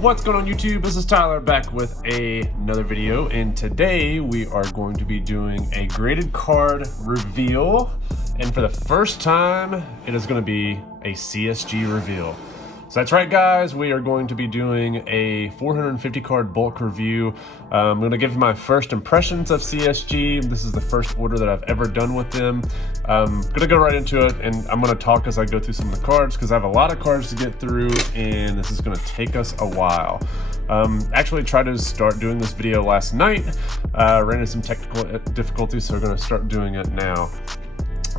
What's going on YouTube? This is Tyler back with another video, and today we are going to be doing a graded card reveal, and for the first time it is going to be a CSG reveal. So that's right guys, we are going to be doing a 450 card bulk review. I'm going to give you my first impressions of CSG. This is the first order that I've ever done with them. I'm going to go right into it, and I'm going to talk as I go through some of the cards because I have a lot of cards to get through and this is going to take us a while. Actually tried to start doing this video last night, ran into some technical difficulties, so we're going to start doing it now.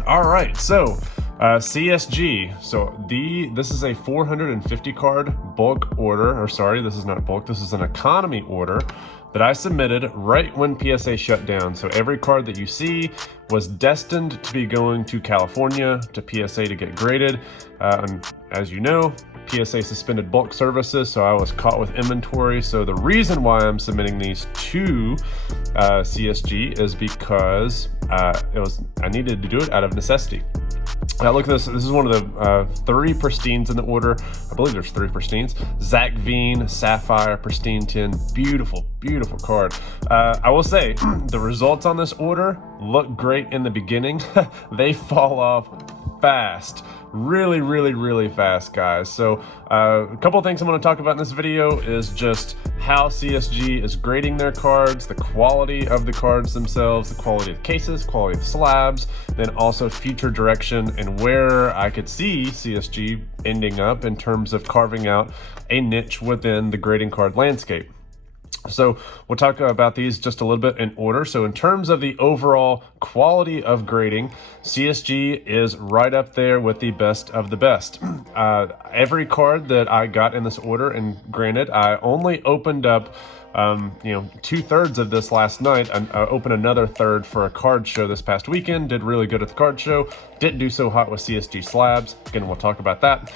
Alright, so CSG, so this is a 450 card bulk order, or sorry, this is not bulk, this is an economy order that I submitted right when PSA shut down. So every card that you see was destined to be going to California, to PSA to get graded. And as you know, PSA suspended bulk services, so I was caught with inventory. So the reason why I'm submitting these to CSG is because I needed to do it out of necessity. Now look at this. This is one of the 3 pristines in the order. I believe there's 3 pristines. Zach Veen, Sapphire, Pristine 10. Beautiful, beautiful card. I will say the results on this order look great in the beginning. They fall off fast. Really, really, really fast, guys. So a couple of things I'm going to talk about in this video is just how CSG is grading their cards, the quality of the cards themselves, the quality of the cases, quality of the slabs, then also future direction and where I could see CSG ending up in terms of carving out a niche within the grading card landscape. So we'll talk about these just a little bit in order. So in terms of the overall quality of grading, CSG is right up there with the best of the best. Every card that I got in this order, and granted, I only opened up 2/3 of this last night. I opened another third for a card show this past weekend, did really good at the card show, didn't do so hot with CSG slabs. Again, we'll talk about that.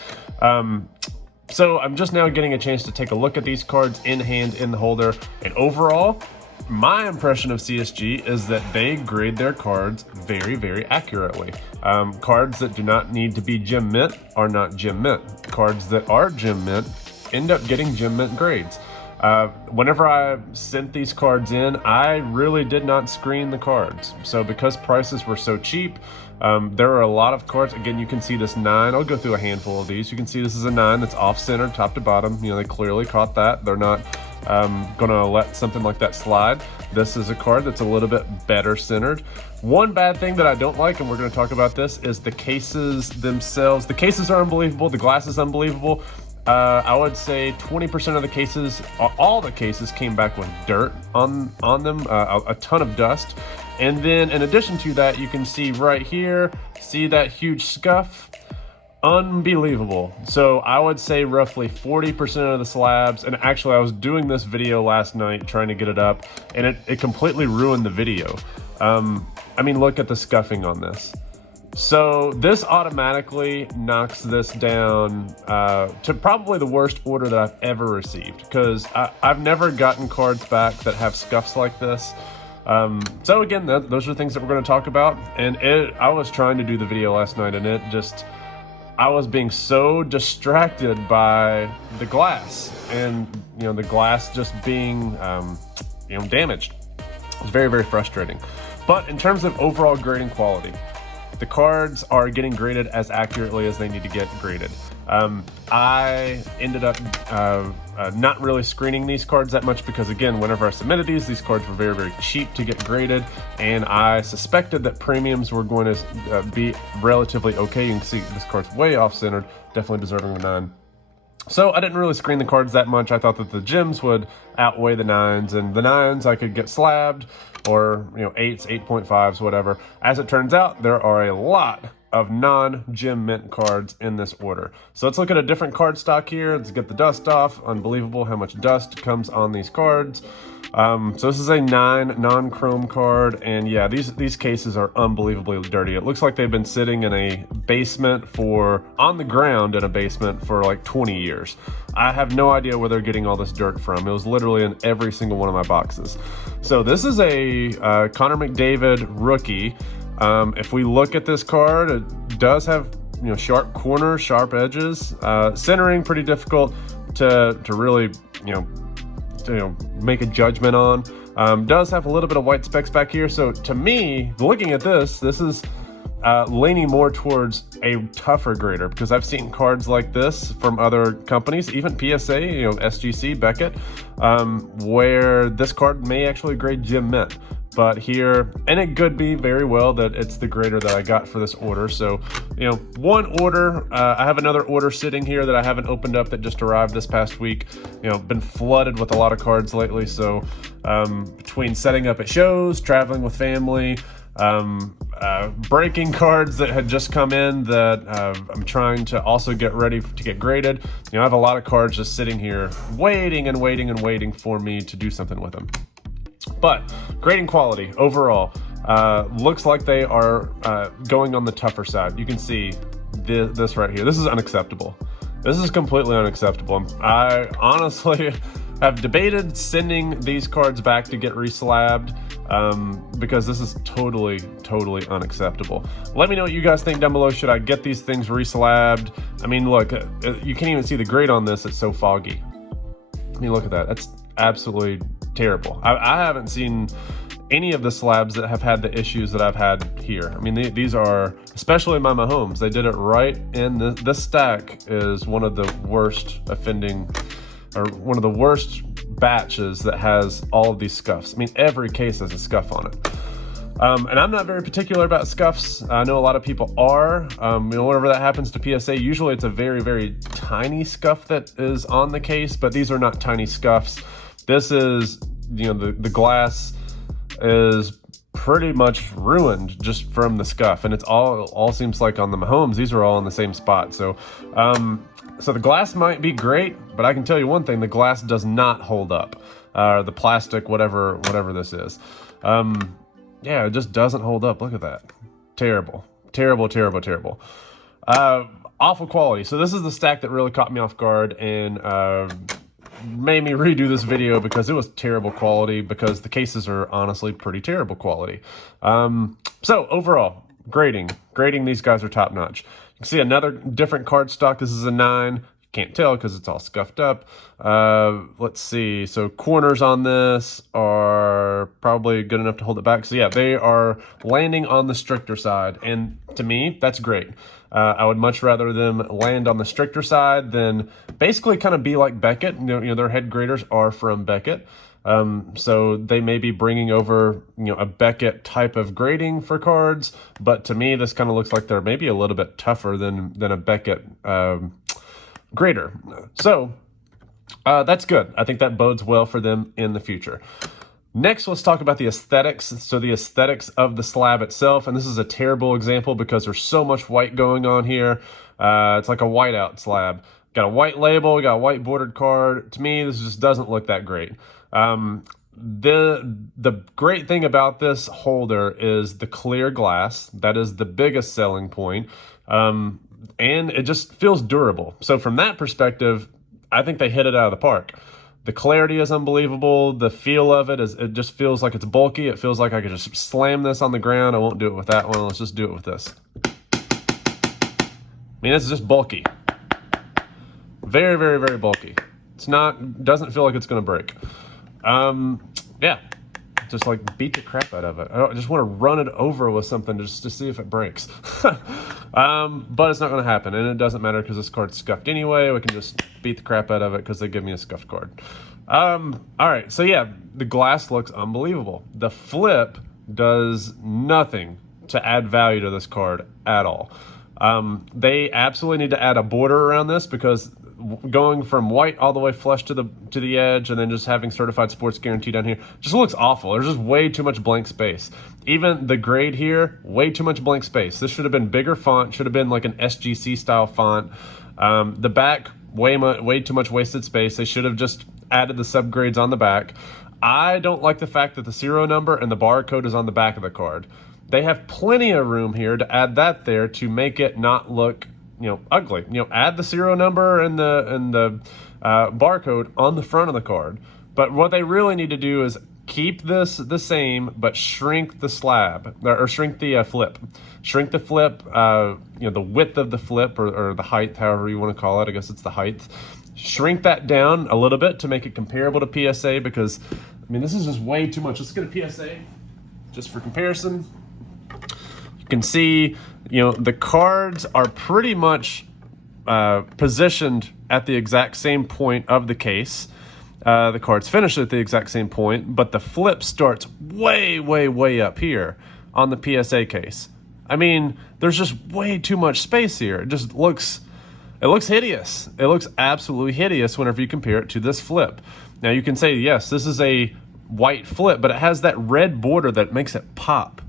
So I'm just now getting a chance to take a look at these cards in hand, in the holder, and overall, my impression of CSG is that they grade their cards very, very accurately. Cards that do not need to be gem mint are not gem mint. Cards that are gem mint end up getting gem mint grades. Whenever I sent these cards in, I really did not screen the cards. So because prices were so cheap, there are a lot of cards. Again, you can see this 9. I'll go through a handful of these. You can see this is a 9 that's off-centered top to bottom. You know, they clearly caught that. They're not gonna let something like that slide. This is a card that's a little bit better centered. One bad thing that I don't like, and we're gonna talk about this, is the cases themselves. The cases are unbelievable. The glass is unbelievable. I would say 20% of the cases, all the cases came back with dirt on them, a ton of dust. And then in addition to that, you can see right here, see that huge scuff? Unbelievable. So I would say roughly 40% of the slabs, and actually I was doing this video last night trying to get it up, and it completely ruined the video. I mean, look at the scuffing on this. So this automatically knocks this down to probably the worst order that I've ever received, because I've never gotten cards back that have scuffs like this. So again, those are things that we're going to talk about. And I was trying to do the video last night, and I was being so distracted by the glass, and the glass just being damaged. It's very, very frustrating. But in terms of overall grading quality, the cards are getting graded as accurately as they need to get graded. I ended up not really screening these cards that much because, again, whenever I submitted these cards were very, very cheap to get graded, and I suspected that premiums were going to be relatively okay. You can see this card's way off-centered, definitely deserving of a 9. So I didn't really screen the cards that much. I thought that the gems would outweigh the 9s, and the 9s I could get slabbed, or 8s, 8.5s, whatever. As it turns out, there are a lot of non-gem mint cards in this order. So let's look at a different card stock here. Let's get the dust off. Unbelievable how much dust comes on these cards. So this is a 9 non-chrome card, and yeah, these cases are unbelievably dirty. It looks like they've been sitting in a basement on the ground in a basement for like 20 years. I have no idea where they're getting all this dirt from. It was literally in every single one of my boxes. So this is a Connor McDavid rookie. If we look at this card, it does have sharp corners, sharp edges, centering pretty difficult. to really, make a judgment on. Does have a little bit of white specks back here. So to me, looking at this is leaning more towards a tougher grader, because I've seen cards like this from other companies, even PSA, SGC, Beckett, where this card may actually grade gem mint. But here, and it could be very well that it's the grader that I got for this order. So, one order, I have another order sitting here that I haven't opened up that just arrived this past week. Been flooded with a lot of cards lately. So, between setting up at shows, traveling with family, breaking cards that had just come in that I'm trying to also get ready to get graded. I have a lot of cards just sitting here waiting and waiting and waiting for me to do something with them. But grading quality overall looks like they are going on the tougher side. You can see this right here. This is unacceptable. This is completely unacceptable. I honestly have debated sending these cards back to get reslabbed because this is totally unacceptable. Let me know what you guys think down below. Should I get these things reslabbed? I mean, look, you can't even see the grade on this. It's so foggy. I mean, look at that. That's absolutely terrible. I haven't seen any of the slabs that have had the issues that I've had here. I mean, these are, especially my Mahomes, they did it right in this stack is one of the worst offending, or one of the worst batches that has all of these scuffs. I mean, every case has a scuff on it. And I'm not very particular about scuffs. I know a lot of people are. Whenever that happens to PSA, usually it's a very tiny scuff that is on the case, but these are not tiny scuffs. This is, the glass is pretty much ruined just from the scuff, and it's all seems like on the Mahomes, these are all in the same spot. So, so the glass might be great, but I can tell you one thing: the glass does not hold up. The plastic, whatever this is, yeah, it just doesn't hold up. Look at that, terrible. Awful quality. So this is the stack that really caught me off guard and made me redo this video because it was terrible quality, because the cases are honestly pretty terrible quality. So overall, grading, these guys are top notch. You can see another different card stock. This is a 9. Can't tell because it's all scuffed up. Let's see. So corners on this are probably good enough to hold it back. So yeah, they are landing on the stricter side. And to me, that's great. I would much rather them land on the stricter side than basically kind of be like Beckett. Their head graders are from Beckett. So they may be bringing over, a Beckett type of grading for cards. But to me, this kind of looks like they're maybe a little bit tougher than a Beckett grader. So that's good. I think that bodes well for them in the future. Next, let's talk about the aesthetics. So the aesthetics of the slab itself, and this is a terrible example because there's so much white going on here. It's like a whiteout slab. Got a white label, got a white bordered card. To me, this just doesn't look that great. The great thing about this holder is the clear glass. That is the biggest selling point. And it just feels durable. So from that perspective, I think they hit it out of the park. The clarity is unbelievable. The feel of it it just feels like it's bulky. It feels like I could just slam this on the ground. I won't do it with that one. Let's just do it with this. I mean, it's just bulky. Very bulky. Doesn't feel like it's going to break. Yeah. Just like beat the crap out of it. I just want to run it over with something just to see if it breaks. But it's not going to happen, and it doesn't matter because this card's scuffed anyway. We can just beat the crap out of it because they give me a scuffed card. All right, so yeah, the glass looks unbelievable. The flip does nothing to add value to this card at all. They absolutely need to add a border around this, because going from white all the way flush to the edge and then just having certified sports guarantee down here just looks awful. There's just way too much blank space. Even the grade here, way too much blank space. This should have been bigger font, should have been like an SGC style font. The back, way too much wasted space. They should have just added the subgrades on the back. I don't like the fact that the serial number and the barcode is on the back of the card. They have plenty of room here to add that there to make it not look ugly. Add the serial number and the barcode on the front of the card. But what they really need to do is keep this the same, but shrink the slab, or shrink the flip. Shrink the flip, the width of the flip, or the height, however you want to call it. I guess it's the height. shrink that down a little bit to make it comparable to PSA, because I mean, this is just way too much. Let's get a PSA just for comparison. You can see, you know, the cards are pretty much positioned at the exact same point of the case. The card's finished at the exact same point, but the flip starts way, way, way up here on the PSA case. I mean, there's just way too much space here. It just looks, it looks hideous. It looks absolutely hideous whenever you compare it to this flip. Now you can say, yes, this is a white flip, but it has that red border that makes it pop.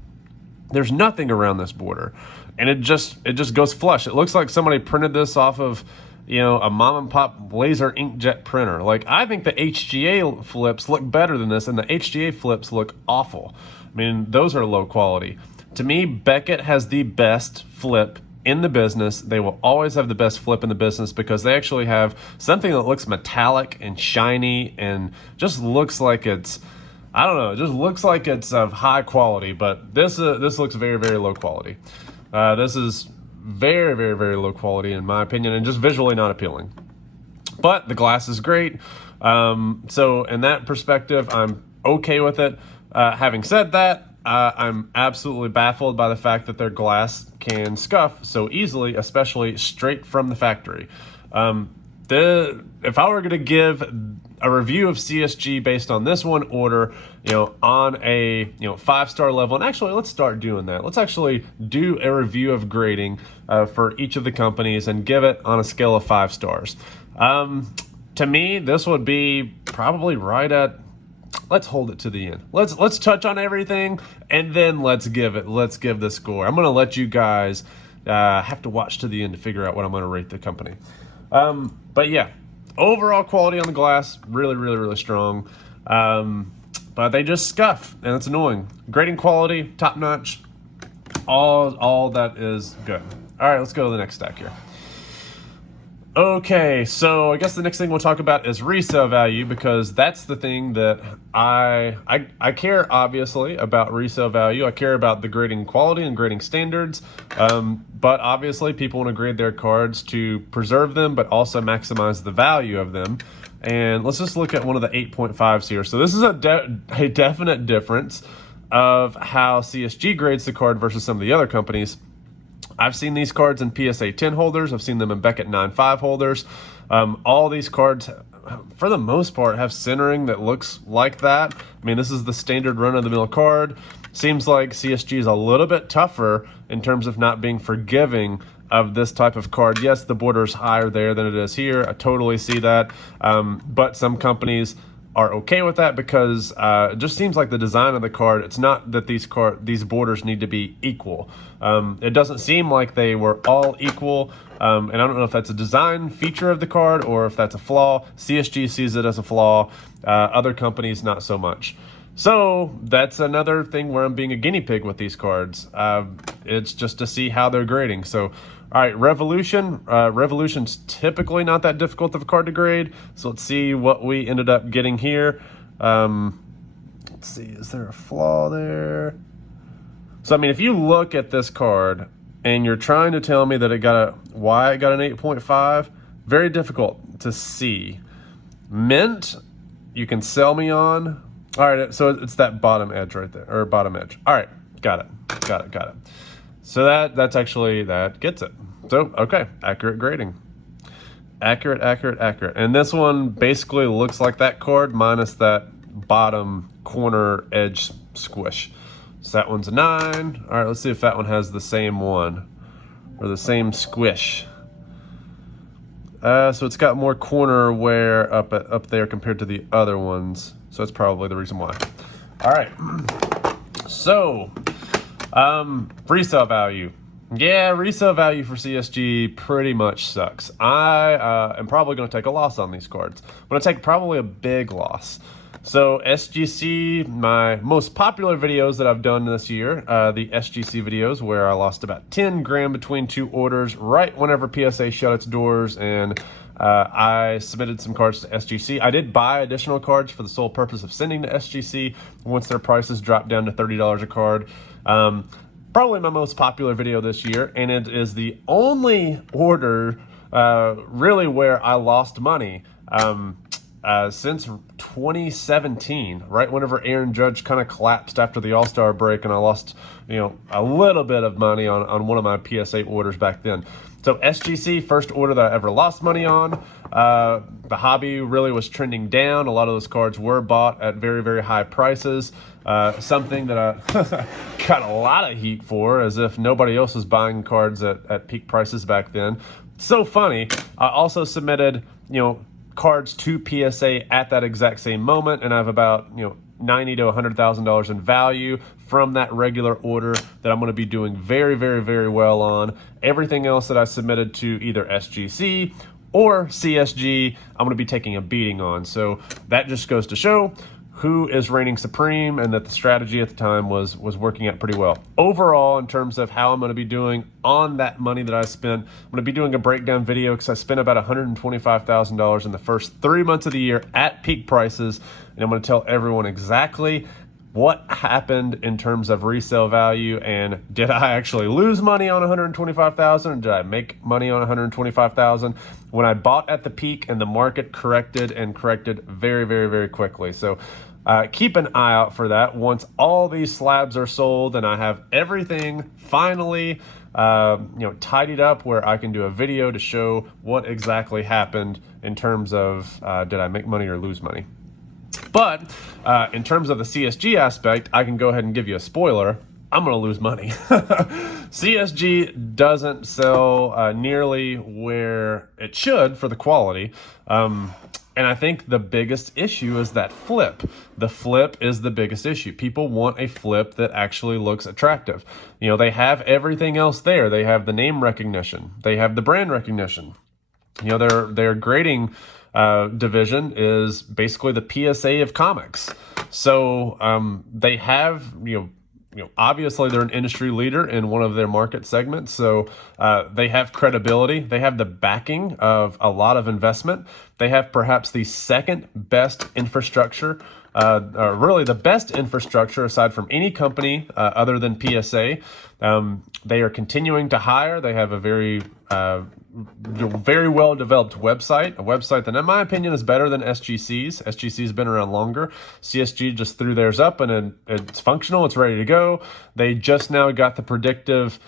There's nothing around this border, and it just goes flush. It looks like somebody printed this off of, you know, a mom and pop laser inkjet printer. Like, I think the HGA flips look better than this, and the HGA flips look awful. I mean, those are low quality. To me, Beckett has the best flip in the business. They will always have the best flip in the business because they actually have something that looks metallic and shiny and just looks like it's, I don't know, it just looks like it's of high quality, but this looks very, very low quality. This is very, very, very low quality in my opinion, and just visually not appealing. But the glass is great. So in that perspective, I'm okay with it. Having said that, I'm absolutely baffled by the fact that their glass can scuff so easily, especially straight from the factory. If I were going to give a review of CSG based on this one order, you know, on a 5-star level, and actually let's start doing that. Let's actually do a review of grading for each of the companies and give it on a scale of 5 stars. To me, this would be probably right at, let's hold it to the end. Let's touch on everything, and then let's give the score. I'm going to let you guys have to watch to the end to figure out what I'm going to rate the company. But yeah, overall quality on the glass, really, really, really strong. But they just scuff, and it's annoying. Grading quality, top notch. All that is good. All right, let's go to the next stack here. Okay, so I guess the next thing we'll talk about is resale value, because that's the thing that I care, obviously, about resale value. I care about the grading quality and grading standards, but obviously people want to grade their cards to preserve them, but also maximize the value of them. And let's just look at one of the 8.5s here. So this is a definite difference of how CSG grades the card versus some of the other companies. I've seen these cards in PSA 10 holders. I've seen them in Beckett 9.5 holders. All these cards, for the most part, have centering that looks like that. I mean, this is the standard run-of-the-mill card. Seems like CSG is a little bit tougher in terms of not being forgiving of this type of card. Yes, the border is higher there than it is here. I totally see that. But some companies are okay with that because it just seems like the design of the card, it's not that these borders need to be equal. It doesn't seem like they were all equal, and I don't know if that's a design feature of the card or if that's a flaw. CSG sees it as a flaw, other companies not so much. So that's another thing where I'm being a guinea pig with these cards. It's just to see how they're grading. So all right, Revolution. Revolution's typically not that difficult of a card to grade. So let's see what we ended up getting here. Let's see, is there a flaw there? So, I mean, if you look at this card and you're trying to tell me that why it got an 8.5, very difficult to see. Mint, you can sell me on. All right, so it's that bottom edge right there, or bottom edge. All right, got it. So that gets it. So, okay, accurate grading. Accurate. And this one basically looks like that card minus that bottom corner edge squish. So that one's a 9. All right, let's see if that one has the same one or the same squish. So it's got more corner wear up there compared to the other ones. So that's probably the reason why. All right, so resale value. Yeah, resale value for CSG pretty much sucks. I am probably going to take a loss on these cards. I'm going to take probably a big loss. So SGC, my most popular videos that I've done this year, the SGC videos where I lost about 10 grand between 2 orders right whenever PSA shut its doors, and I submitted some cards to SGC. I did buy additional cards for the sole purpose of sending to SGC once their prices dropped down to $30 a card. Probably my most popular video this year, and it is the only order really where I lost money. Since 2017, right whenever Aaron Judge kind of collapsed after the All-Star break, and I lost, a little bit of money on one of my PSA orders back then. So SGC, first order that I ever lost money on. The hobby really was trending down. A lot of those cards were bought at very, very high prices. Something that I got a lot of heat for, as if nobody else was buying cards at peak prices back then. So funny. I also submitted, cards to PSA at that exact same moment, and I have about $90,000 to $100,000 in value from that regular order that I'm going to be doing very, very, very well on. Everything else that I submitted to either SGC or CSG, I'm going to be taking a beating on. So that just goes to show who is reigning supreme, and that the strategy at the time was working out pretty well. Overall, in terms of how I'm going to be doing on that money that I spent, I'm going to be doing a breakdown video because I spent about $125,000 in the first 3 months of the year at peak prices, and I'm going to tell everyone exactly what happened in terms of resale value, and did I actually lose money on $125,000, or did I make money on $125,000 when I bought at the peak and the market corrected very, very, very quickly. So keep an eye out for that. Once all these slabs are sold and I have everything finally tidied up where I can do a video to show what exactly happened in terms of did I make money or lose money. But in terms of the CSG aspect, I can go ahead and give you a spoiler. I'm going to lose money. CSG doesn't sell nearly where it should for the quality. And I think the biggest issue is that flip. The flip is the biggest issue. People want a flip that actually looks attractive. They have everything else there. They have the name recognition. They have the brand recognition. Their grading division is basically the PSA of comics. So they have, obviously they're an industry leader in one of their market segments. So they have credibility. They have the backing of a lot of investment. They have perhaps the second best infrastructure, or really the best infrastructure aside from any company other than PSA. They are continuing to hire. They have a very well developed website, a website that in my opinion is better than SGC's. SGC's been around longer. CSG just threw theirs up and it's functional, it's ready to go. They just now got the predictive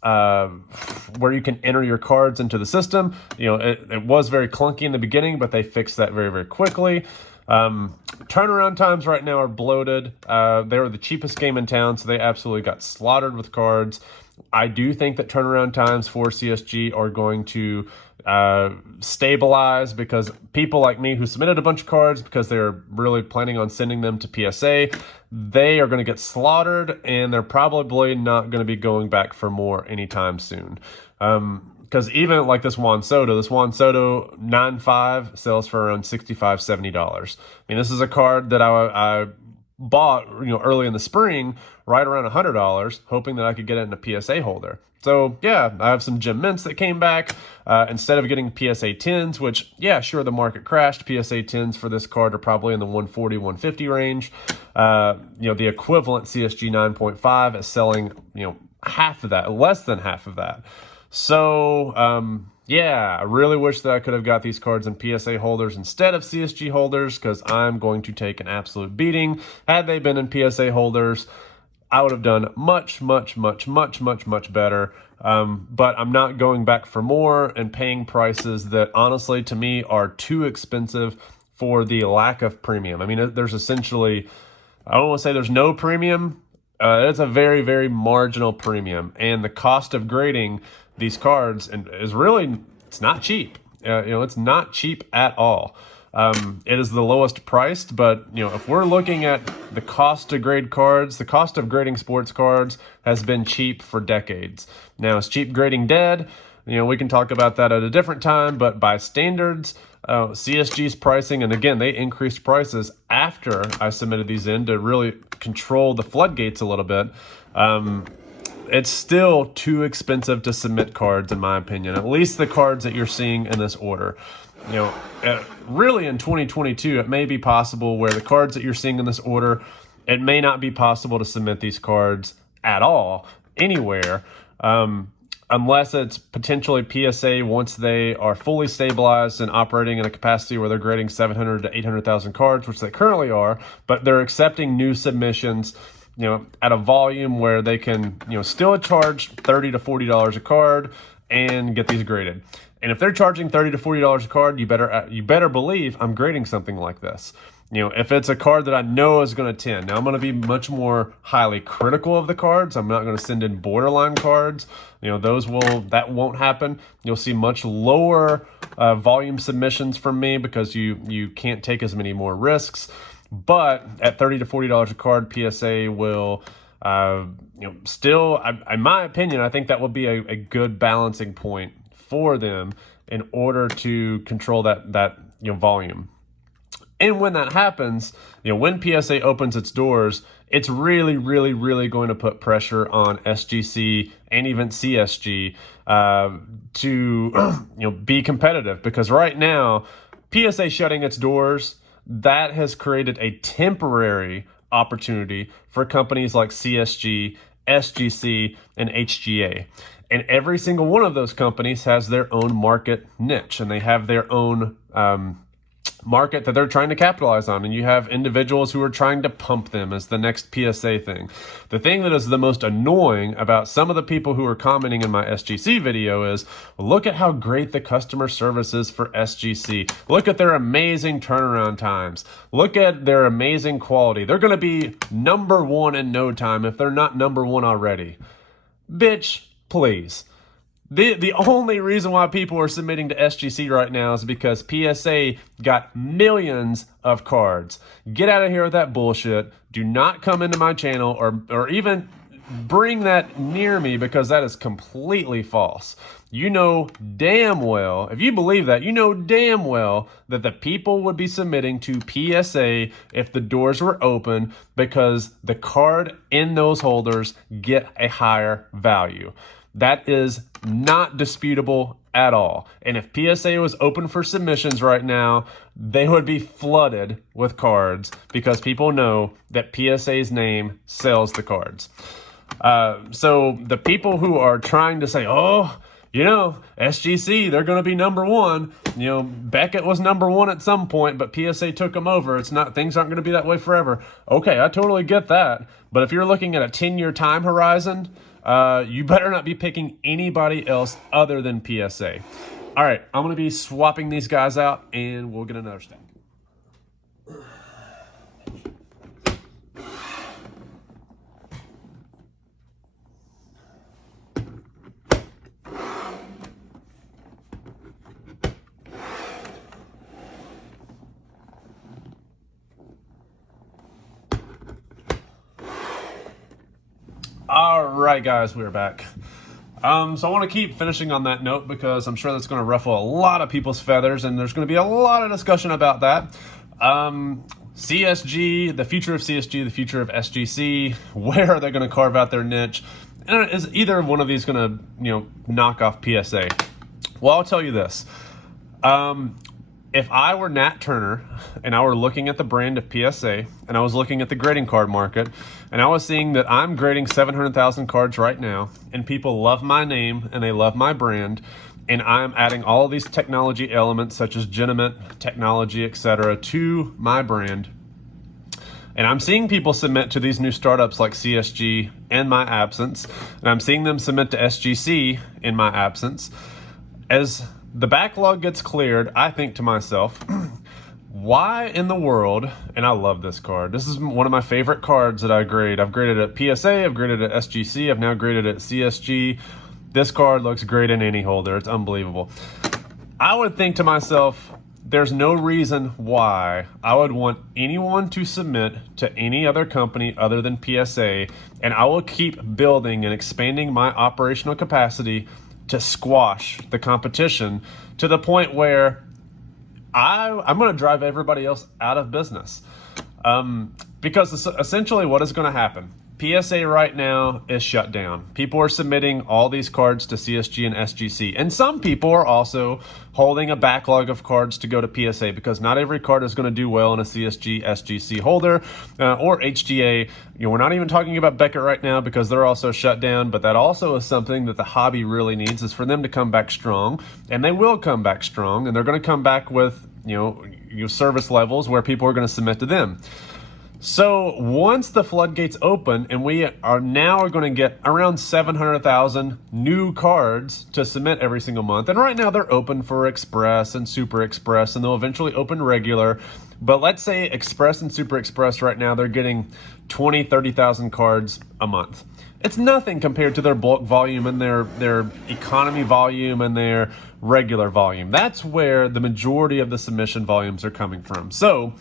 where you can enter your cards into the system. It was very clunky in the beginning, but they fixed that very, very quickly. Turnaround times right now are bloated. They were the cheapest game in town, so they absolutely got slaughtered with cards. I do think that turnaround times for CSG are going to stabilize, because people like me who submitted a bunch of cards because they're really planning on sending them to PSA, they are going to get slaughtered, and they're probably not going to be going back for more anytime soon. Because even like this Juan Soto 9.5 sells for around $65, $70. This is a card that I bought early in the spring, right around $100, hoping that I could get it in a PSA holder. So yeah, I have some gem mints that came back. Instead of getting PSA 10s, which yeah, sure, the market crashed. PSA 10s for this card are probably in the 140, 150 range. The equivalent CSG 9.5 is selling half of that, less than half of that. So yeah, I really wish that I could have got these cards in PSA holders instead of CSG holders, because I'm going to take an absolute beating. Had they been in PSA holders, I would have done much, much, much, much, much, much better. But I'm not going back for more and paying prices that honestly to me are too expensive for the lack of premium. There's essentially, I don't want to say there's no premium. It's a very, very marginal premium. And the cost of grading these cards is really, it's not cheap. It's not cheap at all. It is the lowest priced, but if we're looking at the cost to grade cards, the cost of grading sports cards has been cheap for decades. Now, is cheap grading dead? We can talk about that at a different time, but by standards, CSG's pricing, and again, they increased prices after I submitted these in to really control the floodgates a little bit. It's still too expensive to submit cards, in my opinion, at least the cards that you're seeing in this order. Really in 2022, it may be possible where the cards that you're seeing in this order, it may not be possible to submit these cards at all, anywhere. unless it's potentially PSA once they are fully stabilized and operating in a capacity where they're grading 700 to 800,000 cards, which they currently are, but they're accepting new submissions, at a volume where they can, still charge $30 to $40 a card and get these graded. And if they're charging $30 to $40 a card, you better believe I'm grading something like this. If it's a card that I know is going to 10, now I'm going to be much more highly critical of the cards. I'm not going to send in borderline cards. That won't happen. You'll see much lower volume submissions from me because you can't take as many more risks. But at $30 to $40 a card, PSA will, still, in my opinion, I think that will be a good balancing point for them in order to control that volume. And when that happens, when PSA opens its doors, it's really, really, really going to put pressure on SGC and even CSG to be competitive, because right now PSA shutting its doors, that has created a temporary opportunity for companies like CSG, SGC, and HGA. And every single one of those companies has their own market niche, and they have their own market that they're trying to capitalize on. And you have individuals who are trying to pump them as the next PSA thing. The thing that is the most annoying about some of the people who are commenting in my SGC video is, look at how great the customer service is for SGC. Look at their amazing turnaround times. Look at their amazing quality. They're going to be #1 in no time if they're not #1 already. Bitch, please. The only reason why people are submitting to SGC right now is because PSA got millions of cards. Get out of here with that bullshit. Do not come into my channel or even bring that near me, because that is completely false. You know damn well, if you believe that, you know damn well that the people would be submitting to PSA if the doors were open, because the card in those holders get a higher value. That is not disputable at all. And if PSA was open for submissions right now, they would be flooded with cards, because people know that PSA's name sells the cards. So the people who are trying to say, SGC, they're going to be #1. Beckett was #1 at some point, but PSA took them over. Things aren't going to be that way forever. Okay, I totally get that. But if you're looking at a 10-year time horizon, you better not be picking anybody else other than PSA. All right, I'm going to be swapping these guys out, and we'll get another stack. All right, guys, we're back. So I want to keep finishing on that note, because I'm sure that's going to ruffle a lot of people's feathers, and there's going to be a lot of discussion about that. CSG, the future of CSG, the future of SGC, where are they going to carve out their niche? And is either one of these going to, knock off PSA? Well, I'll tell you this. If I were Nat Turner and I were looking at the brand of PSA and I was looking at the grading card market and I was seeing that I'm grading 700,000 cards right now, and people love my name and they love my brand, and I'm adding all of these technology elements such as Geniment technology, etc., to my brand, and I'm seeing people submit to these new startups like CSG in my absence, and I'm seeing them submit to SGC in my absence, as the backlog gets cleared, I think to myself, why in the world, and I love this card. This is one of my favorite cards that I grade. I've graded at PSA, I've graded at SGC, I've now graded at CSG. This card looks great in any holder. It's unbelievable. I would think to myself, there's no reason why I would want anyone to submit to any other company other than PSA, and I will keep building and expanding my operational capacity to squash the competition to the point where I'm going to drive everybody else out of business. Because essentially what is going to happen, PSA right now is shut down. People are submitting all these cards to CSG and SGC. And some people are also holding a backlog of cards to go to PSA because not every card is going to do well in a CSG, SGC holder or HGA. We're not even talking about Beckett right now because they're also shut down, but that also is something that the hobby really needs, is for them to come back strong. And they will come back strong, and they're going to come back with service levels where people are going to submit to them. So once the floodgates open, and we are now going to get around 700,000 new cards to submit every single month. And right now they're open for Express and Super Express, and they'll eventually open regular. But let's say Express and Super Express right now, they're getting 20, 30,000 cards a month. It's nothing compared to their bulk volume and their economy volume and their regular volume. That's where the majority of the submission volumes are coming from. So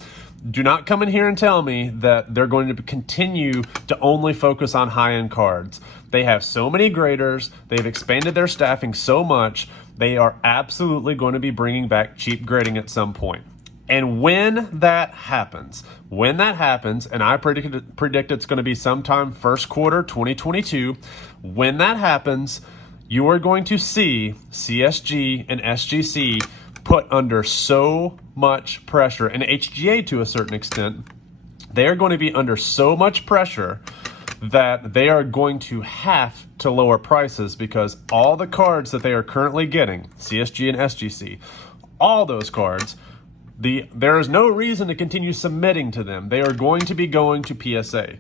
do not come in here and tell me that they're going to continue to only focus on high-end cards. They have so many graders. They've expanded their staffing so much. They are absolutely going to be bringing back cheap grading at some point. And when that happens, and I predict it's going to be sometime first quarter 2022, when that happens, you are going to see CSG and SGC put under so much pressure, and HGA to a certain extent. They are going to be under so much pressure that they are going to have to lower prices, because all the cards that they are currently getting, CSG and SGC, all those cards, there is no reason to continue submitting to them. They are going to be going to PSA.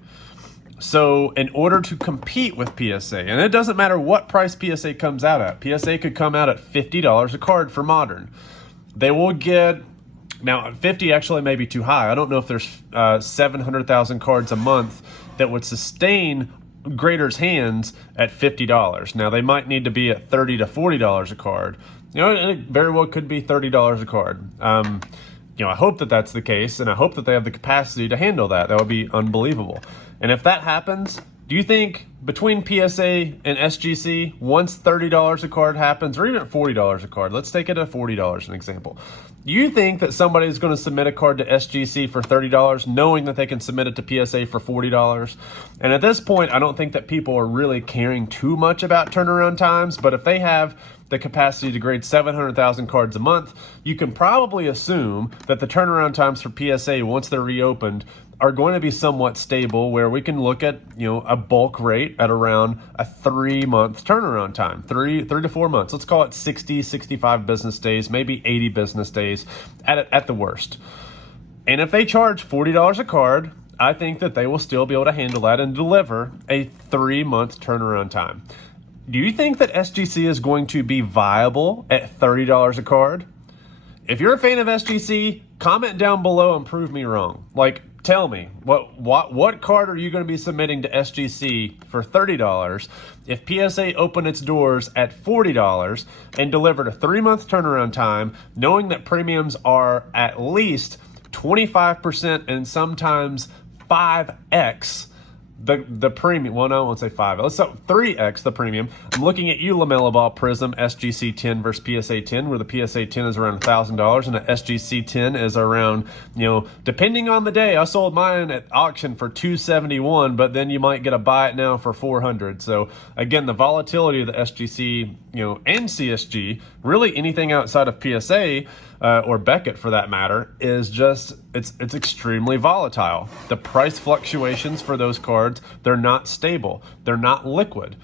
So in order to compete with PSA, and it doesn't matter what price PSA comes out at, PSA could come out at $50 a card for Modern. They will get, now 50 actually may be too high. I don't know if there's 700,000 cards a month that would sustain graders' hands at $50. Now they might need to be at $30 to $40 a card. It very well could be $30 a card. I hope that that's the case, and I hope that they have the capacity to handle that. That would be unbelievable. And if that happens, do you think between PSA and SGC, once $30 a card happens, or even at $40 a card, let's take it at $40 an example, do you think that somebody is going to submit a card to SGC for $30 knowing that they can submit it to PSA for $40? And at this point, I don't think that people are really caring too much about turnaround times, but if they have the capacity to grade 700,000 cards a month, you can probably assume that the turnaround times for PSA, once they're reopened, are going to be somewhat stable, where we can look at a bulk rate at around a 3-month turnaround time, 3 to 4 months. Let's call it 60, 65 business days, maybe 80 business days at the worst. And if they charge $40 a card, I think that they will still be able to handle that and deliver a 3-month turnaround time. Do you think that SGC is going to be viable at $30 a card? If you're a fan of SGC, comment down below and prove me wrong. Tell me, what card are you going to be submitting to SGC for $30 if PSA opened its doors at $40 and delivered a 3-month turnaround time, knowing that premiums are at least 25% and sometimes 5x the premium? Well, no, I won't say 5. Let's say 3x the premium. I'm looking at you, LaMelo Ball Prism SGC 10 versus PSA 10, where the PSA 10 is around $1,000 and the SGC 10 is around, depending on the day. I sold mine at auction for $271, but then you might get a buy it now for $400. So again, the volatility of the SGC, and CSG, really anything outside of PSA or Beckett for that matter, is just, it's extremely volatile. The price fluctuations for those cards, they're not stable. They're not liquid.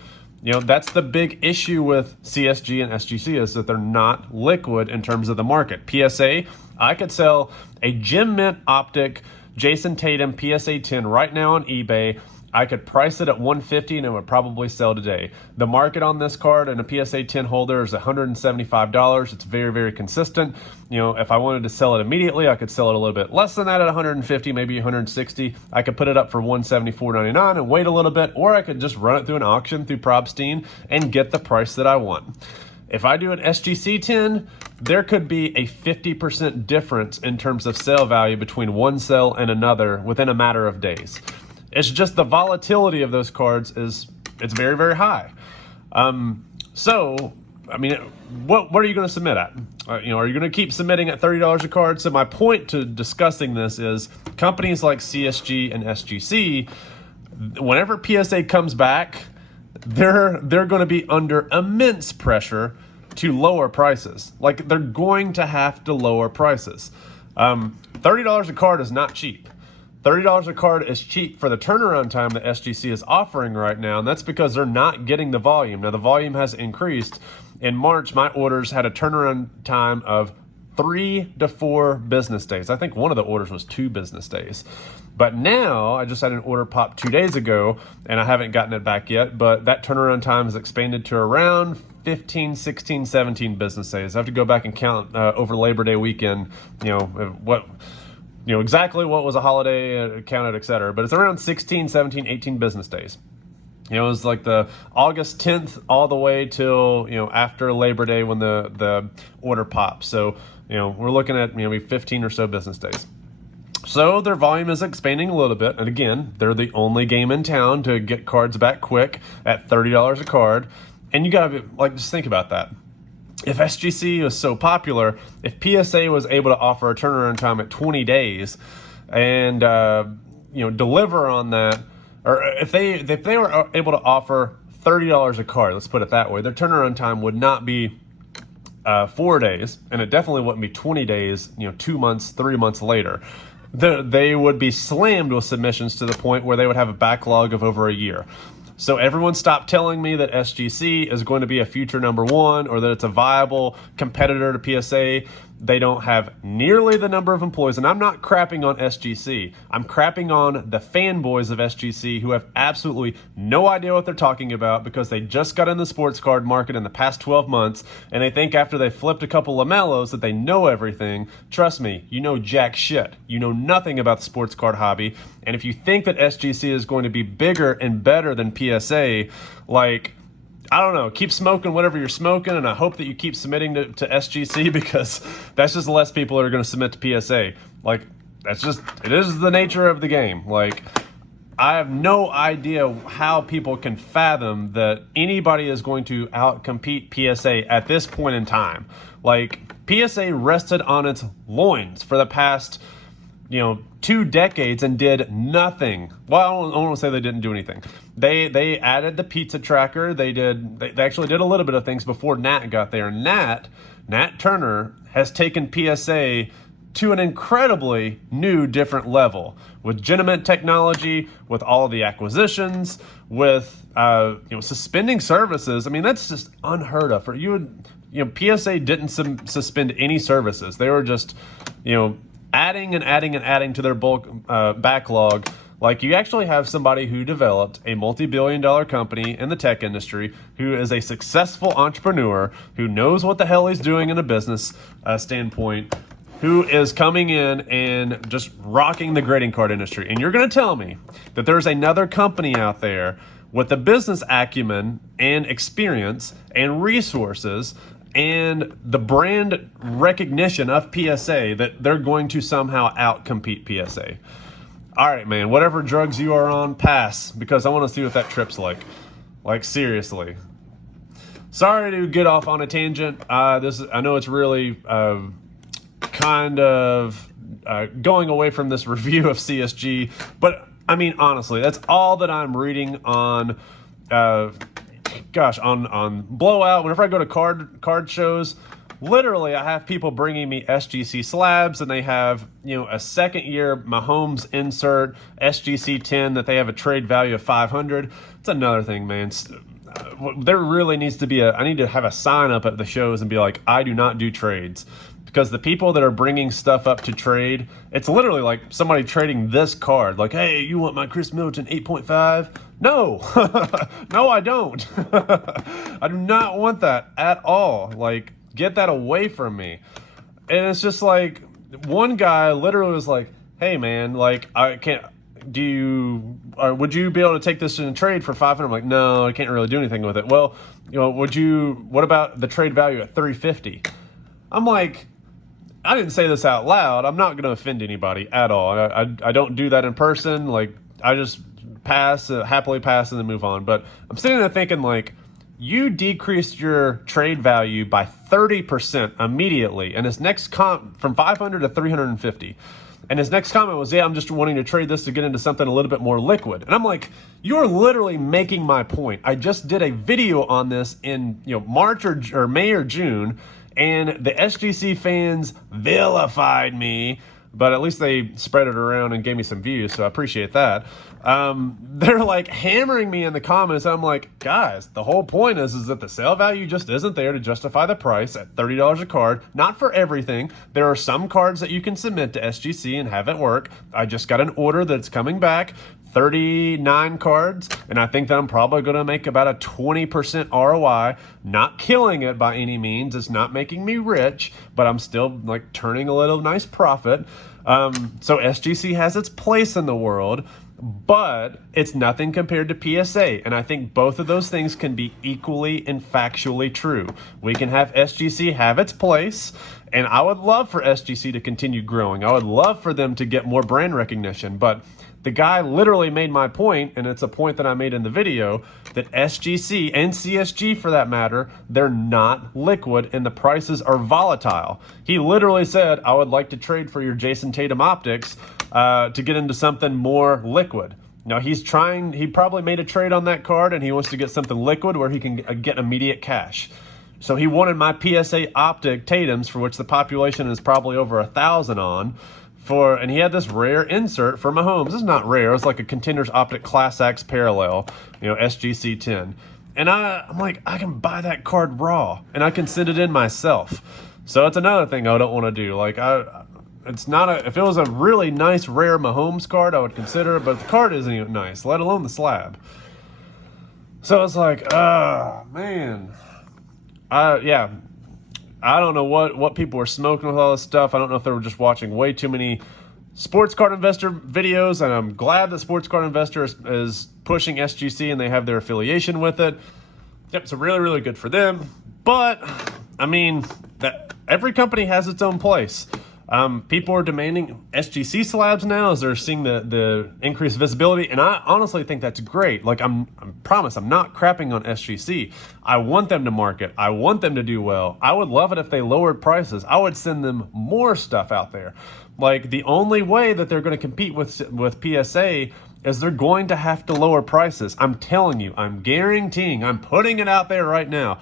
That's the big issue with CSG and SGC, is that they're not liquid in terms of the market. PSA, I could sell a Gem Mint Optic Jason Tatum PSA 10 right now on eBay. I could price it at $150 and it would probably sell today. The market on this card and a PSA 10 holder is $175. It's very, very consistent. If I wanted to sell it immediately, I could sell it a little bit less than that at $150, maybe $160. I could put it up for $174.99 and wait a little bit, or I could just run it through an auction through Probstein and get the price that I want. If I do an SGC 10, there could be a 50% difference in terms of sale value between one sale and another within a matter of days. It's just the volatility of those cards it's very, very high. So, what are you going to submit at? Are you going to keep submitting at $30 a card? So my point to discussing this is companies like CSG and SGC whenever PSA comes back, they're going to be under immense pressure to lower prices. Like, they're going to have to lower prices. $30 a card is not cheap. $30 a card is cheap for the turnaround time that SGC is offering right now, and that's because they're not getting the volume. Now, the volume has increased. In March, my orders had a turnaround time of 3 to 4 business days. I think one of the orders was 2 business days. But now, I just had an order pop 2 days ago, and I haven't gotten it back yet, but that turnaround time has expanded to around 15, 16, 17 business days. I have to go back and count over Labor Day weekend, exactly what was a holiday, counted, etc. But it's around 16, 17, 18 business days. It was like the August 10th all the way till, after Labor Day when the order pops. So, we're looking at maybe 15 or so business days. So their volume is expanding a little bit. And again, they're the only game in town to get cards back quick at $30 a card. And you gotta just think about that. If SGC was so popular, if PSA was able to offer a turnaround time at 20 days and, deliver on that, or if they were able to offer $30 a card, let's put it that way, their turnaround time would not be 4 days, and it definitely wouldn't be 20 days, 2 months, 3 months later. They would be slammed with submissions to the point where they would have a backlog of over a year. So everyone stop telling me that SGC is going to be a future #1 or that it's a viable competitor to PSA. They don't have nearly the number of employees, and I'm not crapping on SGC. I'm crapping on the fanboys of SGC who have absolutely no idea what they're talking about because they just got in the sports card market in the past 12 months, and they think after they flipped a couple LaMelos that they know everything. Trust me, you know jack shit. You know nothing about the sports card hobby, and if you think that SGC is going to be bigger and better than PSA, I don't know, keep smoking whatever you're smoking, and I hope that you keep submitting to SGC because that's just less people that are going to submit to PSA. It is the nature of the game. I have no idea how people can fathom that anybody is going to outcompete PSA at this point in time. PSA rested on its loins for the past 2 decades and did nothing. Well, I don't want to say they didn't do anything. They added the pizza tracker. They actually did a little bit of things before Nat got there. Nat Turner has taken PSA to an incredibly new, different level with Geniment technology, with all of the acquisitions, with suspending services. I mean, that's just unheard of. PSA didn't suspend any services. They were just adding and adding and adding to their bulk backlog. You actually have somebody who developed a multi-billion-dollar company in the tech industry, who is a successful entrepreneur, who knows what the hell he's doing in a business standpoint, who is coming in and just rocking the grading card industry. And you're going to tell me that there's another company out there with the business acumen and experience and resources and the brand recognition of PSA that they're going to somehow outcompete PSA. All right, man, whatever drugs you are on, pass, because I want to see what that trip's like. Seriously. Sorry to get off on a tangent. I know it's really kind of going away from this review of CSG, but I mean, honestly, that's all that I'm reading on on Blowout. Whenever I go to card shows, literally I have people bringing me SGC slabs, and they have a second year Mahomes insert SGC 10 that they have a trade value of 500. It's another thing, man. There really needs to be I need to have a sign up at the shows and be like, I do not do trades. Because the people that are bringing stuff up to trade, it's literally like somebody trading this card. Hey, you want my Chris Middleton 8.5? No. No, I don't. I do not want that at all. Get that away from me. And it's just one guy literally was like, hey, man, I can't, would you be able to take this in a trade for 500? I'm like, no, I can't really do anything with it. Well, what about the trade value at 350? I'm like, I didn't say this out loud. I'm not going to offend anybody at all. I don't do that in person. I just happily pass and then move on. But I'm sitting there thinking you decreased your trade value by 30% immediately. And his next from 500 to 350. And his next comment was, yeah, I'm just wanting to trade this to get into something a little bit more liquid. And I'm like, you're literally making my point. I just did a video on this in March or May or June, and the SGC fans vilified me, but at least they spread it around and gave me some views, so I appreciate that. They're like hammering me in the comments. I'm like, guys, the whole point is that the sale value just isn't there to justify the price at $30 a card. Not for everything. There are some cards that you can submit to SGC and have it work. I just got an order that's coming back, 39 cards, and I think that I'm probably going to make about a 20% ROI. Not killing it by any means. It's not making me rich, but I'm still like turning a little nice profit. So SGC has its place in the world, but it's nothing compared to PSA. And I think both of those things can be equally and factually true. We can have SGC have its place, and I would love for SGC to continue growing. I would love for them to get more brand recognition, but the guy literally made my point, and it's a point that I made in the video, that SGC and CSG, for that matter, they're not liquid and the prices are volatile. He literally said, I would like to trade for your Jason Tatum optics to get into something more liquid. Now, he probably made a trade on that card, and he wants to get something liquid where he can get immediate cash. So he wanted my PSA optic Tatums, for which the population is probably over 1,000 on, and he had this rare insert for Mahomes. It's not rare. It's like a Contenders Optic Class X parallel, SGC 10. And I'm like, I can buy that card raw, and I can send it in myself. So it's another thing I don't want to do. Like, if it was a really nice rare Mahomes card, I would consider it, but the card isn't even nice, let alone the slab. So it's like, oh man, yeah. I don't know what people were smoking with all this stuff. I don't know if they were just watching way too many Sports Card Investor videos, and I'm glad that Sports Card Investor is pushing SGC and they have their affiliation with it. Yep, so really, really good for them. But, I mean, every company has its own place. People are demanding SGC slabs now as they're seeing the increased visibility, and I honestly think that's great. Like, I promise I'm not crapping on SGC. I want them to market. I want them to do well. I would love it if they lowered prices. I would send them more stuff out there. Like, the only way that they're going to compete with PSA is they're going to have to lower prices. I'm telling you, I'm guaranteeing, I'm putting it out there right now.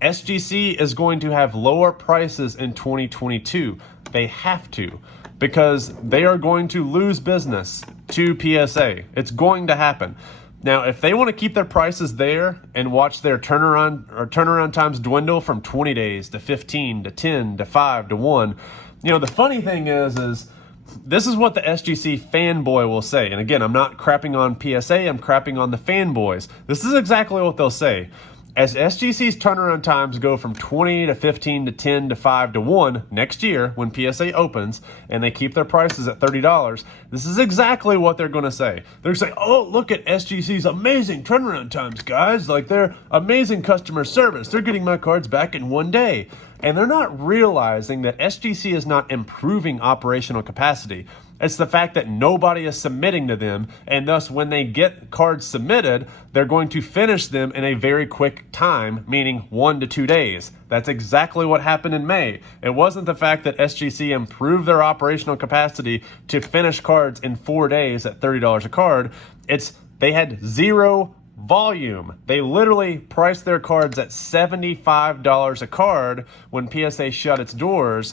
SGC is going to have lower prices in 2022. They have to, because they are going to lose business to PSA. It's going to happen. Now, if they want to keep their prices there and watch their turnaround times dwindle from 20 days to 15 to 10 to 5 to 1, the funny thing is this is what the SGC fanboy will say. And again, I'm not crapping on PSA, I'm crapping on the fanboys. This is exactly what they'll say. As SGC's turnaround times go from 20 to 15 to 10 to 5 to 1 next year when PSA opens and they keep their prices at $30, this is exactly what they're going to say. They're going to say, oh, look at SGC's amazing turnaround times, guys. Like, they're amazing customer service. They're getting my cards back in 1 day. And they're not realizing that SGC is not improving operational capacity. It's the fact that nobody is submitting to them, and thus when they get cards submitted, they're going to finish them in a very quick time, meaning 1 to 2 days. That's exactly what happened in May. It wasn't the fact that SGC improved their operational capacity to finish cards in 4 days at $30 a card. They had zero volume. They literally priced their cards at $75 a card when PSA shut its doors,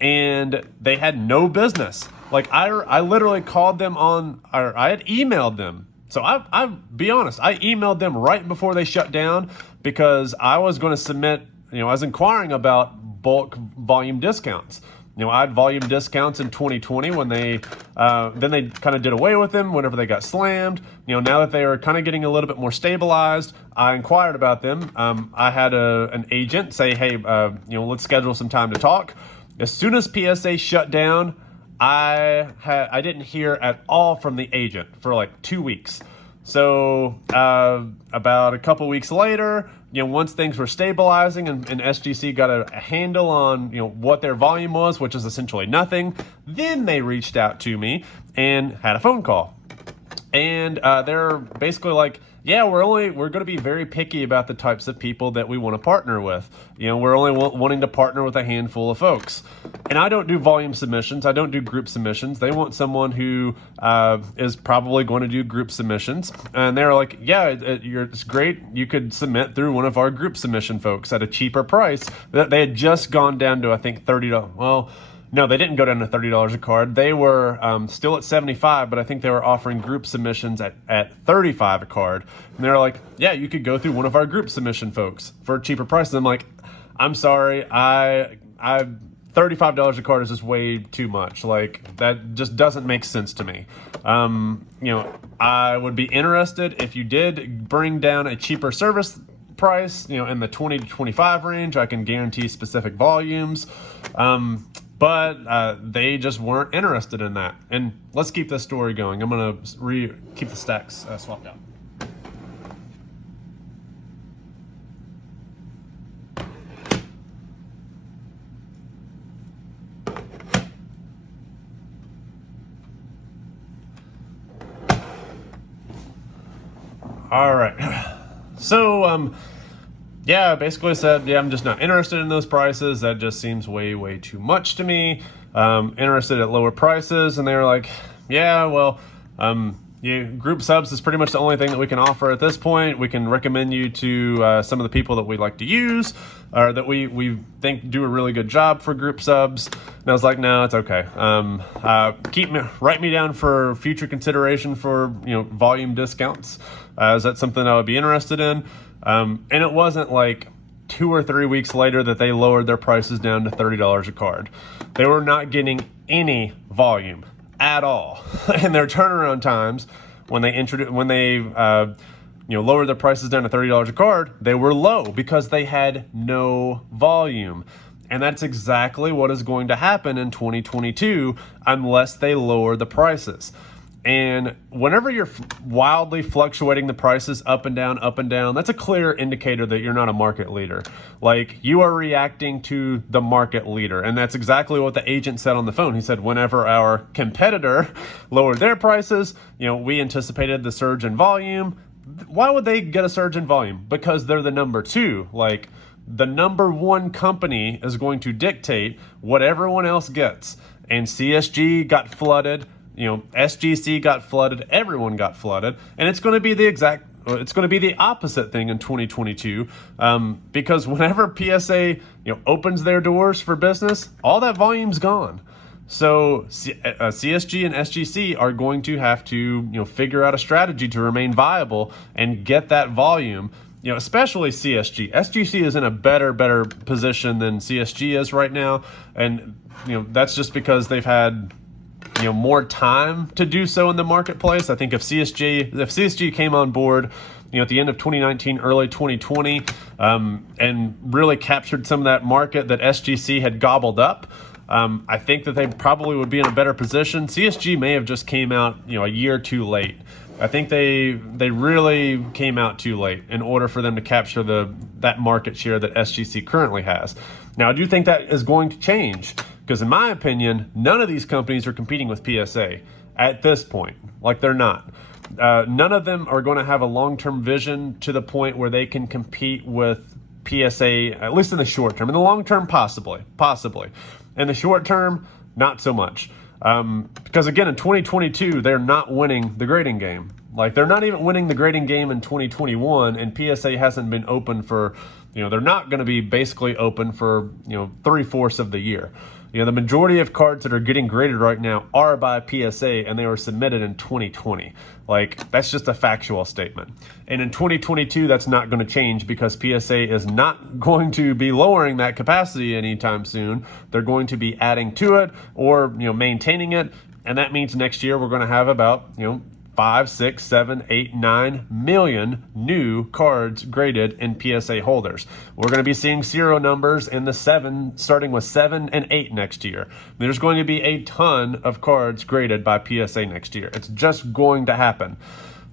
and they had no business. Like, I literally called them I had emailed them. So I be honest, I emailed them right before they shut down because I was going to submit, I was inquiring about bulk volume discounts. I had volume discounts in 2020 when then they kind of did away with them whenever they got slammed. Now that they are kind of getting a little bit more stabilized, I inquired about them. I had an agent say, hey, let's schedule some time to talk. As soon as PSA shut down, I didn't hear at all from the agent for like 2 weeks. So about a couple weeks later, once things were stabilizing and SGC got a handle on what their volume was, which is essentially nothing, then they reached out to me and had a phone call. And they're basically like, yeah, we're going to be very picky about the types of people that we want to partner with. We're only wanting to partner with a handful of folks. And I don't do volume submissions. I don't do group submissions. They want someone who is probably going to do group submissions. And they're like, yeah, it's great. You could submit through one of our group submission folks at a cheaper price. They had just gone down to, I think, $30. Well, no, they didn't go down to $30 a card. They were still at $75, but I think they were offering group submissions at $35 a card. And they're like, yeah, you could go through one of our group submission folks for a cheaper price. And I'm like, I'm sorry, I $35 a card is just way too much. Like, that just doesn't make sense to me. I would be interested if you did bring down a cheaper service price, in the 20 to 25 range. I can guarantee specific volumes. But they just weren't interested in that. And let's keep this story going. I'm going to keep the stacks swapped out. All right. So, yeah, basically said, yeah, I'm just not interested in those prices. That just seems way, way too much to me. Interested at lower prices. And they were like, yeah, well, group subs is pretty much the only thing that we can offer at this point. We can recommend you to some of the people that we like to use, or that we think do a really good job for group subs. And I was like, no, it's okay. Write me down for future consideration for volume discounts. Is that something I would be interested in? And it wasn't like 2 or 3 weeks later that they lowered their prices down to $30 a card. They were not getting any volume at all. And their turnaround times when they lowered their prices down to $30 a card, they were low because they had no volume. And that's exactly what is going to happen in 2022 unless they lower the prices. And whenever you're wildly fluctuating the prices up and down, that's a clear indicator that you're not a market leader. Like, you are reacting to the market leader. And that's exactly what the agent said on the phone. He said, whenever our competitor lowered their prices, we anticipated the surge in volume. Why would they get a surge in volume? Because they're the number 2. Like, the number 1 company is going to dictate what everyone else gets. And CSG got flooded. SGC got flooded, everyone got flooded, and it's going to be the opposite thing in 2022, because whenever PSA, opens their doors for business, all that volume's gone. So CSG and SGC are going to have to, figure out a strategy to remain viable and get that volume. Especially CSG. SGC is in a better position than CSG is right now, and that's just because they've had more time to do so in the marketplace. I think if CSG came on board, at the end of 2019, early 2020, and really captured some of that market that SGC had gobbled up, I think that they probably would be in a better position. CSG may have just came out, a year too late. I think they really came out too late in order for them to capture that market share that SGC currently has. Now, I do think that is going to change, because in my opinion, none of these companies are competing with PSA at this point. Like, they're not. None of them are going to have a long-term vision to the point where they can compete with PSA, at least in the short term. In the long term, possibly. In the short term, not so much. Because again, in 2022, they're not winning the grading game. Like, they're not even winning the grading game in 2021, and PSA hasn't been open for, they're not going to be basically open for, 3/4 of the year. The majority of cards that are getting graded right now are by PSA, and they were submitted in 2020. Like, that's just a factual statement. And in 2022, that's not going to change, because PSA is not going to be lowering that capacity anytime soon. They're going to be adding to it or, maintaining it. And that means next year we're going to have about, 5, 6, 7, 8, 9 million new cards graded in PSA holders. We're going to be seeing serial numbers in the 7, starting with 7 and 8 next year. There's going to be a ton of cards graded by PSA next year. It's just going to happen.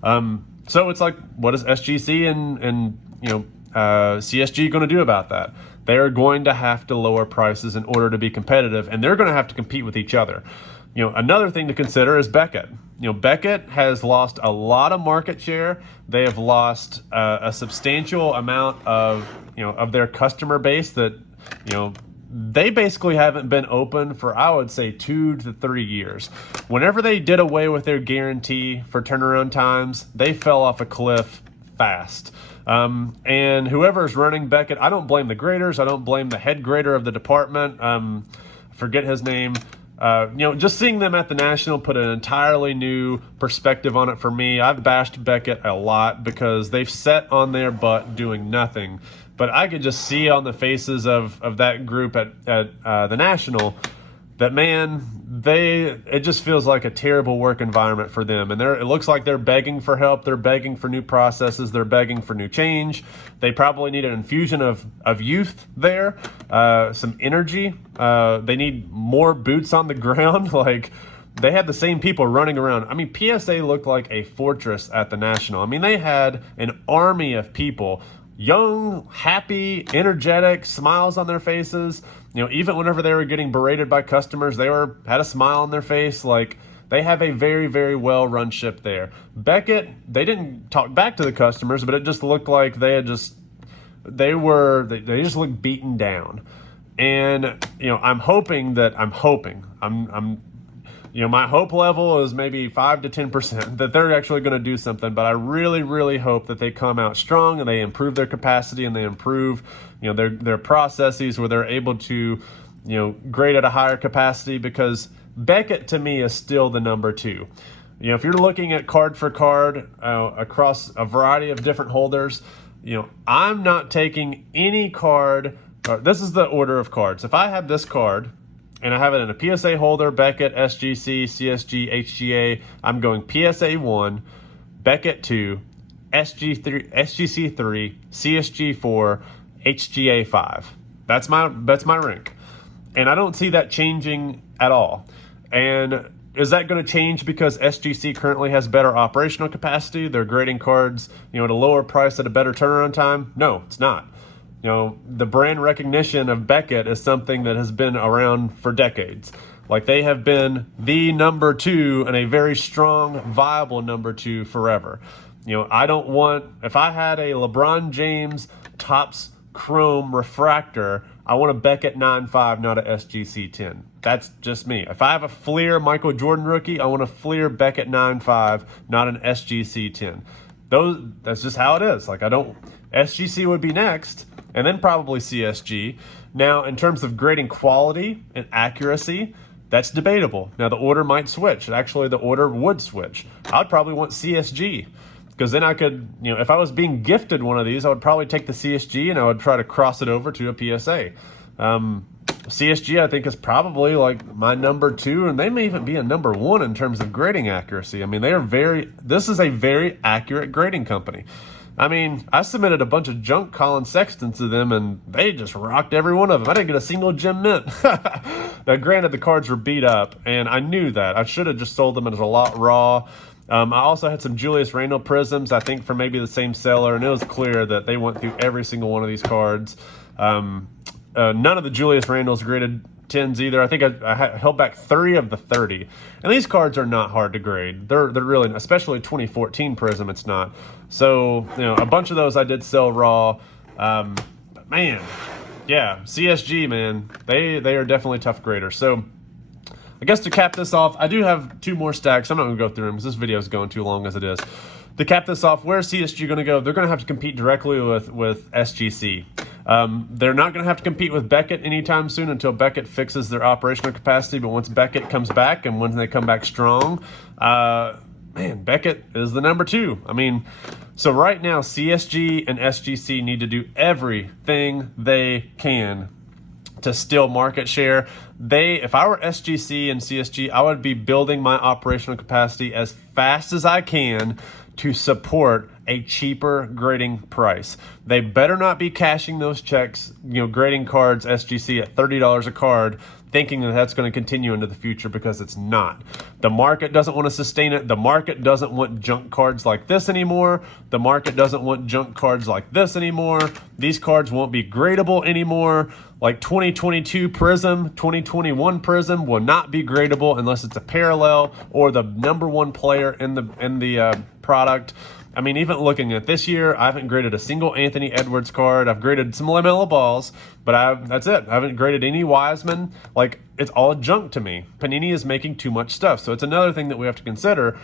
So it's like, what is SGC and CSG going to do about that? They're going to have to lower prices in order to be competitive, and they're going to have to compete with each other. Another thing to consider is Beckett. Beckett has lost a lot of market share. They have lost a substantial amount of their customer base that they basically haven't been open for, I would say, 2 to 3 years. Whenever they did away with their guarantee for turnaround times, they fell off a cliff fast. And whoever is running Beckett, I don't blame the graders. I don't blame the head grader of the department. Forget his name. Just seeing them at the National put an entirely new perspective on it for me. I've bashed Beckett a lot because they've sat on their butt doing nothing. But I could just see on the faces of that group at the National that, man, it just feels like a terrible work environment for them. And it looks like they're begging for help. They're begging for new processes. They're begging for new change. They probably need an infusion of youth there, some energy. They need more boots on the ground. Like, they had the same people running around. I mean, PSA looked like a fortress at the National. I mean, they had an army of people, young, happy, energetic, smiles on their faces. Even whenever they were getting berated by customers, they had a smile on their face. Like, they have a very, very well-run ship there. Beckett, they didn't talk back to the customers, but it just looked like they just looked beaten down. And my hope level is maybe 5 to 10% that they're actually going to do something, but I really, really hope that they come out strong and they improve their capacity and they improve, their processes where they're able to, grade at a higher capacity, because Beckett to me is still the number 2. If you're looking at card for card across a variety of different holders, I'm not taking any card. This is the order of cards. If I have this card, and I have it in a PSA holder, Beckett, SGC, CSG, HGA, I'm going PSA 1, Beckett 2, SGC 3, CSG 4, HGA 5. That's my rank. And I don't see that changing at all. And is that going to change because SGC currently has better operational capacity? They're grading cards, at a lower price at a better turnaround time? No, it's not. The brand recognition of Beckett is something that has been around for decades. Like, they have been the number 2 and a very strong, viable number 2 forever. If I had a LeBron James Topps Chrome refractor, I want a Beckett 9.5, not a SGC 10. That's just me. If I have a Fleer Michael Jordan rookie, I want a Fleer Beckett 9.5, not an SGC 10. That's just how it is. Like, SGC would be next, and then probably CSG. Now, in terms of grading quality and accuracy, that's debatable. Now, the order might switch. Actually, the order would switch. I'd probably want CSG, because then I could, if I was being gifted one of these, I would probably take the CSG and I would try to cross it over to a PSA. CSG, I think, is probably like my number 2, and they may even be a number 1 in terms of grading accuracy. I mean, this is a very accurate grading company. I mean, I submitted a bunch of junk Colin Sextons to them, and they just rocked every one of them. I didn't get a single gem mint. Now, granted, the cards were beat up, and I knew that. I should have just sold them as a lot raw. I also had some Julius Randle prisms, I think, from maybe the same seller, and it was clear that they went through every single one of these cards. None of the Julius Randles graded 10s either. I think I held back 3 of the 30. And these cards are not hard to grade. They're really, especially 2014 Prism, it's not. So, a bunch of those I did sell raw. But man, yeah, CSG, man, they are definitely tough graders. So, I guess to cap this off, I do have 2 more stacks. I'm not going to go through them because this video is going too long as it is. To cap this off, where's CSG going to go? They're going to have to compete directly with SGC. They're not going to have to compete with Beckett anytime soon until Beckett fixes their operational capacity. But once Beckett comes back, and when they come back strong, Beckett is the number 2. I mean, so right now, CSG and SGC need to do everything they can to steal market share. If I were SGC and CSG, I would be building my operational capacity as fast as I can to support a cheaper grading price. They better not be cashing those checks, grading cards SGC at $30 a card, thinking that that's going to continue into the future, because it's not. The market doesn't want to sustain it. The market doesn't want junk cards like this anymore. The market doesn't want junk cards like this anymore. These cards won't be gradable anymore. Like 2022 Prism, 2021 Prism will not be gradable unless it's a parallel or the #1 player in the product. I mean, even looking at this year, I haven't graded a single Anthony Edwards card. I've graded some LaMelo balls, but that's it. I haven't graded any Wiseman. Like, it's all junk to me. Panini is making too much stuff. So it's another thing that we have to consider.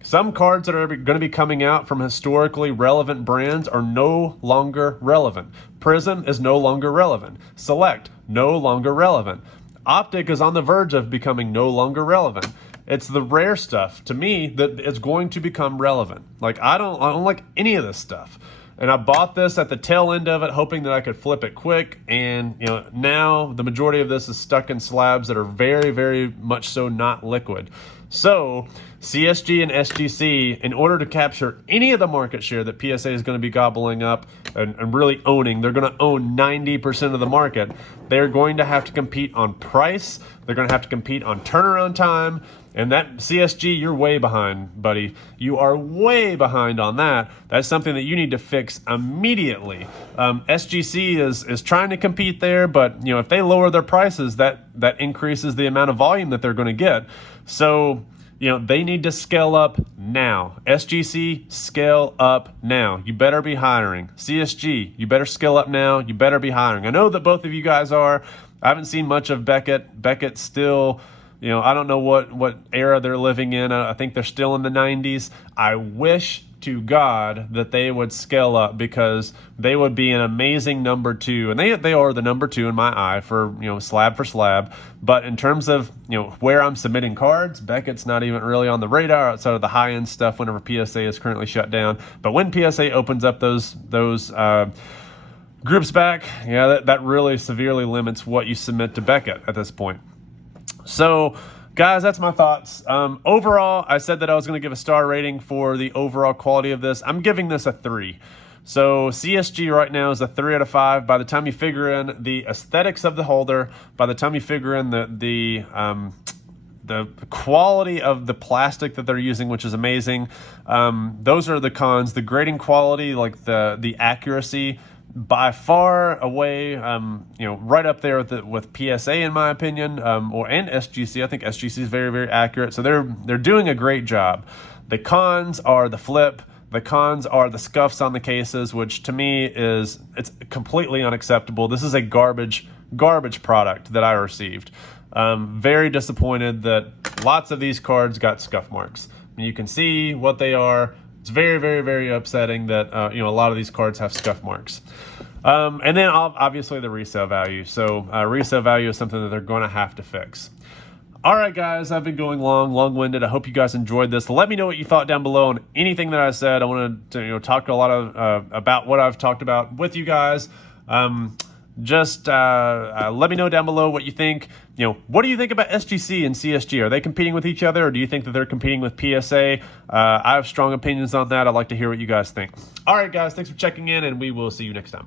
Some cards that are going to be coming out from historically relevant brands are no longer relevant. Prism is no longer relevant. Select, no longer relevant. Optic is on the verge of becoming no longer relevant. It's the rare stuff, to me, that is going to become relevant. Like, I don't like any of this stuff. And I bought this at the tail end of it, hoping that I could flip it quick. And, you know, now the majority of this is stuck in slabs that are very, very much so not liquid. So CSG and SGC, in order to capture any of the market share that PSA is going to be gobbling up and really owning, they're going to own 90% of the market. They're going to have to compete on price. They're going to have to compete on turnaround time. And that CSG, you're way behind, buddy. You are way behind on that. That's something that you need to fix immediately. SGC is trying to compete there, but you know, if they lower their prices, that increases the amount of volume that they're going to get. So, you know, they need to scale up now. SGC, scale up now. You better be hiring. CSG, you better scale up now. You better be hiring. I know that both of you guys are. I haven't seen much of Beckett. Beckett still, you know, I don't know what era they're living in. I think they're still in the 90s. I wish to God that they would scale up, because they would be an amazing #2. And they are the #2 in my eye for, you know, slab for slab. But in terms of, you know, where I'm submitting cards, Beckett's not even really on the radar outside of the high-end stuff whenever PSA is currently shut down. But when PSA opens up those groups back, yeah, that really severely limits what you submit to Beckett at this point. So, guys, that's my thoughts. Overall, I said that I was going to give a star rating for the overall quality of this. I'm giving this a 3. So CSG right now is a 3 out of 5. By the time you figure in the aesthetics of the holder, by the time you figure in the quality of the plastic that they're using, which is amazing, those are the cons. The grading quality, like the accuracy, by far away, you know, right up there with PSA in my opinion, and SGC. I think SGC is very, very accurate. So they're doing a great job. The cons are the flip. The cons are the scuffs on the cases, which to me it's completely unacceptable. This is a garbage product that I received. Very disappointed that lots of these cards got scuff marks. You can see what they are. It's very, very, very upsetting that, you know, a lot of these cards have scuff marks. And then obviously the resale value. So resale value is something that they're going to have to fix. All right, guys, I've been going long-winded. I hope you guys enjoyed this. Let me know what you thought down below on anything that I said. I wanted to, you know, talk a lot of about what I've talked about with you guys. Just let me know down below what you think. You know, what do you think about SGC and CSG? Are they competing with each other, or do you think that they're competing with PSA? I have strong opinions on that. I'd like to hear what you guys think. All right, guys, thanks for checking in, and we will see you next time.